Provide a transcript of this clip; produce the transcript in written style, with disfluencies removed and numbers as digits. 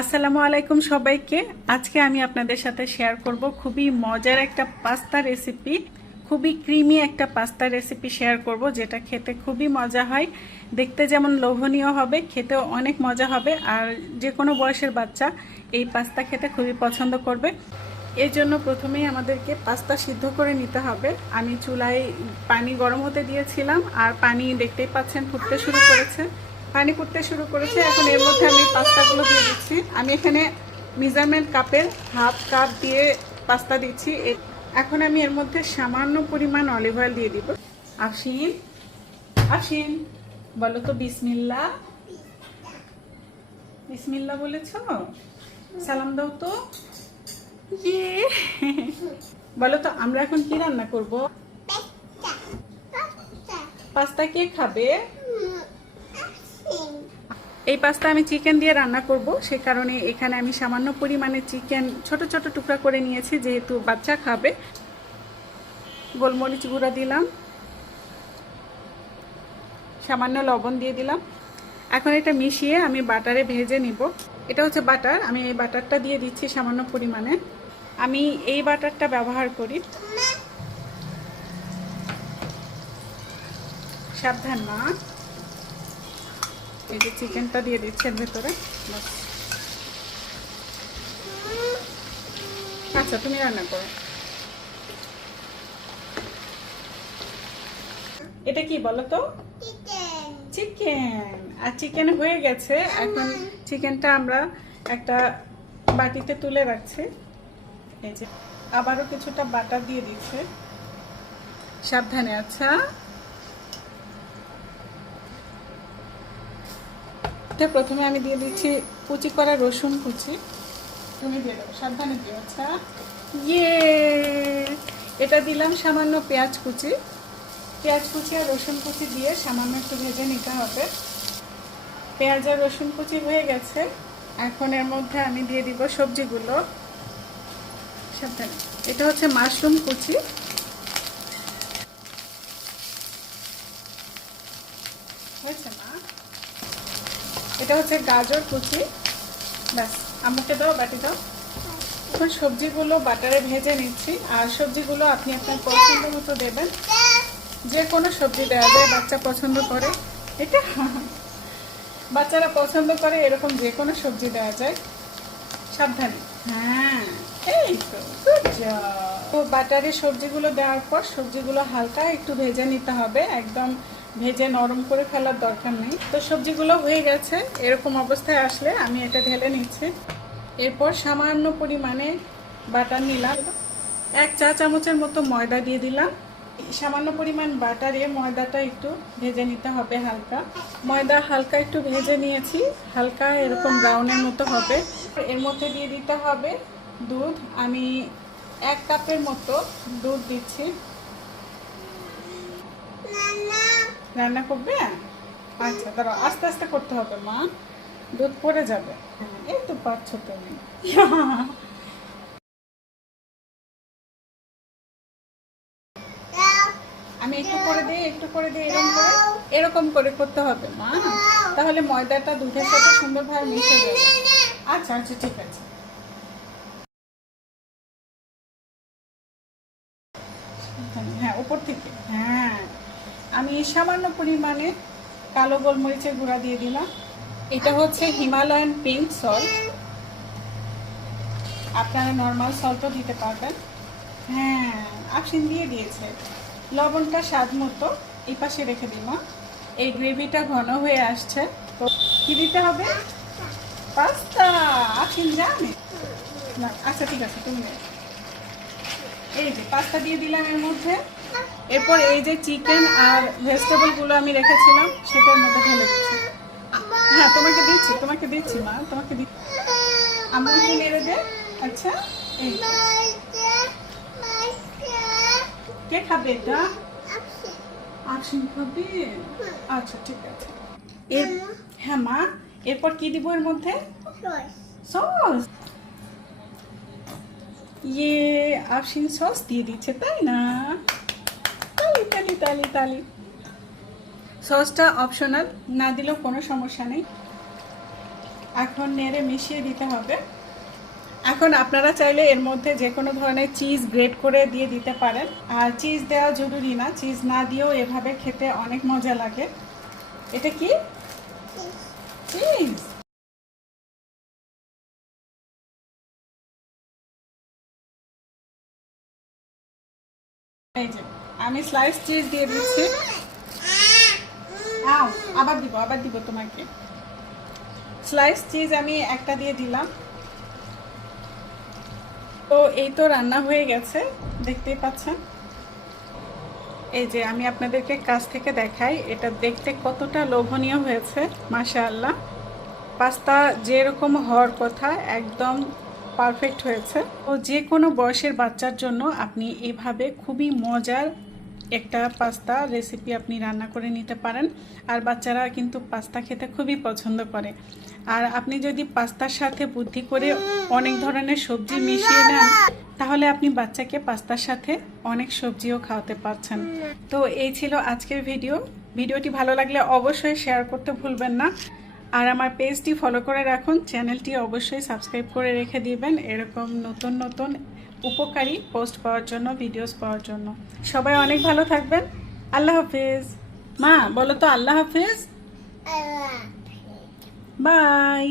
আসসালামু আলাইকুম সবাইকে। আজকে আমি আপনাদের সাথে শেয়ার করব খুবই মজার একটা পাস্তা রেসিপি। খুবই ক্রিমি একটা পাস্তা রেসিপি শেয়ার করব, যেটা খেতে খুবই মজা হয়। দেখতে যেমন লোভনীয় হবে, খেতেও অনেক মজা হবে। আর যে কোনো বয়সের বাচ্চা এই পাস্তা খেতে খুবই পছন্দ করবে। এর জন্য প্রথমেই আমাদেরকে পাস্তা সিদ্ধ করে নিতে হবে। আমি চুলায় পানি গরম হতে দিয়েছিলাম, আর পানি দেখতেই পাচ্ছেন ফুটতে শুরু করেছে। পানি ফুটতে শুরু করেছে। এখন এর মধ্যে আমি পাস্তাগুলো দিয়ে দিচ্ছি। আমি এখানে মেজারমেন্ট কাপের হাফ কাপ দিয়ে পাস্তা দিচ্ছি। এখন আমি এর মধ্যে সামান্য পরিমাণ অলিভ অয়েল দিয়ে দিব। আফসিন, আফসিন বলো তো বিসমিল্লাহ। বিসমিল্লাহ বলেছ? সালাম দাও তো। বলো তো আমরা এখন কি রান্না করব? পাস্তা কে খাবে? এই পাস্তা আমি চিকেন দিয়ে রান্না করব, সে কারণে এখানে আমি সামান্য পরিমাণে চিকেন ছোট ছোট টুকরা করে নিয়েছি, যেহেতু বাচ্চা খাবে। গোলমরিচ গুঁড়া দিলাম, সামান্য লবণ দিয়ে দিলাম। এখন এটা মিশিয়ে আমি বাটারে ভেজে নিব। এটা হচ্ছে বাটার, আমি এই বাটারটা দিয়ে দিচ্ছি সামান্য পরিমাণে। আমি এই বাটারটা ব্যবহার করি। সাবধান মা। এই যে চিকেনটা দিয়ে দিচ্ছি এর ভেতরে। আচ্ছা তুমি রান্না করো। এটা কি বলো তো? চিকেন। আর চিকেন হয়ে গেছে। এখন চিকেনটা আমরা একটা বাটিতে তুলে রাখছি। এই যে আবারও কিছুটা বাটার দিয়ে দিচ্ছে। সাবধানে। আচ্ছা প্রথমে আমি দিয়ে দিচ্ছি কুচি করা রসুন কুচি। তুমি দিয়ে দেবো, সাবধানে দিও। আচ্ছা ইয়ে, এটা দিলাম সামান্য পেঁয়াজ কুচি। পেঁয়াজ কুচি আর রসুন কুচি দিয়ে সামান্য একটু ভেজে নিতে হবে। পেঁয়াজ আর রসুন কুচি হয়ে গেছে। এখন এর মধ্যে আমি দিয়ে দিব সবজিগুলো। সাবধানে। এটা হচ্ছে মাশরুম কুচি, হয়েছে না? এটা হচ্ছে গাজর কুচি। ব্যাস, আম্মুকে দাও, বাটি দাও। এখন সবজিগুলো বাটারে ভেজে নিচ্ছি। আর সবজিগুলো আপনি আপনার পছন্দ মতো দেবেন। যে কোনো সবজি দেওয়া যায়, বাচ্চা পছন্দ করে এটা। বাচ্চারা পছন্দ করে এরকম যে কোনো সবজি দেওয়া যায়। সাবধানে। হ্যাঁ এই তো, গুড জব। তো বাটারে সবজিগুলো দেওয়ার পর সবজিগুলো হালকা একটু ভেজে নিতে হবে, একদম ভেজে নরম করে ফেলার দরকার নেই। তো সবজিগুলো হয়ে গেছে। এরকম অবস্থায় আসলে আমি এটা ঢেলে নিচ্ছি। এরপর সামান্য পরিমাণে বাটার নিলাম, 1 চা চামচের মতো ময়দা দিয়ে দিলাম। সামান্য পরিমাণ বাটারে ময়দাটা একটু ভেজে নিতে হবে হালকা। ময়দা হালকা একটু ভেজে নিয়েছি, হালকা এরকম ব্রাউনের মতো হবে। এর মধ্যে দিয়ে দিতে হবে দুধ। আমি 1 কাপের মতো দুধ দিচ্ছি। রান্না করবে? আচ্ছা দাঁড়াও, আস্তে আস্তে করতে হবে মা, দুধ পড়ে যাবে। এই তো পারছো তুমি। আমি একটু করে দিই, একটু করে দিই, এরকম করে করতে হবে মা, তাহলে ময়দাটা দুধের সাথে সুন্দরভাবে মিশে যাবে। আচ্ছা আচ্ছা ঠিক আছে। হ্যাঁ উপর থেকে। হ্যাঁ, আমি সামান্য পরিমাণে কালো গোলমরিচের গুঁড়া দিয়ে দিলাম। এটা হচ্ছে হিমালয়ান পিঙ্ক সল্ট, আপনারা নর্মাল সল্টও দিতে পারবেন। হ্যাঁ আফসিন দিয়ে দিয়েছে। লবণটা স্বাদ মতো। এই পাশে রেখে দিলাম। এই গ্রেভিটা ঘন হয়ে আসছে, তো কি দিতে হবে? পাস্তা। আফসিন জানে না? আচ্ছা ঠিক আছে, তুমি এই যে পাস্তা দিয়ে দিলাম এর মধ্যে। এরপর এই যে চিকেন আর ভেজিটেবলগুলো আমি রেখেছিলাম সেটার মধ্যে ঢেলে দিচ্ছি। হ্যাঁ তোমাকে দিচ্ছি, তোমাকে দিচ্ছি মা, তোমাকে দিচ্ছি। আমি একটু নেড়ে দে। আচ্ছা এই কে খাবে এটা? আফসিন খাবে? আচ্ছা ঠিক আছে। হ্যাঁ মা, এরপর কি দিব এর মধ্যে? সস। ইয়ে, আফসিন সস দিয়ে দিচ্ছে তাই না? তালি তালি তালি তালি। সসটা অপশনাল, না দিলেও কোনো সমস্যা নেই। এখন নেড়ে মিশিয়ে দিতে হবে। এখন আপনারা চাইলে এর মধ্যে যে কোনো ধরনের চিজ গ্রেট করে দিয়ে দিতে পারেন, আর চিজ দেওয়া জরুরি না, চিজ না দিয়েও এভাবে খেতে অনেক মজা লাগে। এটা কি চিজ? এই যে আমি স্লাইস চিজ দিয়ে দিচ্ছি। আবার দিব তোমাকে। স্লাইস চিজ আমি একটা দিয়ে দিলাম। তো এই তো রান্না হয়ে গেছে, দেখতেই পাচ্ছেন। এই যে আমি আপনাদেরকে কাছ থেকে দেখাই, এটা দেখতে কতটা লোভনীয় হয়েছে, মাশাআল্লাহ। পাস্তা যেরকম হওয়ার কথা একদম পারফেক্ট হয়েছে। তো যে কোনো বয়সের বাচ্চার জন্য আপনি এভাবে খুবই মজার একটা পাস্তা রেসিপি আপনি রান্না করে নিতে পারেন। আর বাচ্চারা কিন্তু পাস্তা খেতে খুবই পছন্দ করে। আর আপনি যদি পাস্তার সাথে বুদ্ধি করে অনেক ধরনের সবজি মিশিয়ে নেন, তাহলে আপনি বাচ্চাকে পাস্তার সাথে অনেক সবজিও খাওয়াতে পারছেন। তো এই ছিল আজকের ভিডিওটি ভালো লাগলে অবশ্যই শেয়ার করতে ভুলবেন না। আর আমার পেজটি ফলো করে রাখুন, চ্যানেলটি অবশ্যই সাবস্ক্রাইব করে রেখে দিবেন এরকম নতুন নতুন উপকারী পোস্ট পাওয়ার জন্য, ভিডিওস পাওয়ার জন্য। সবাই অনেক ভালো থাকবেন। আল্লাহ হাফেজ। মা বলো তো আল্লাহ হাফেজ। বাই।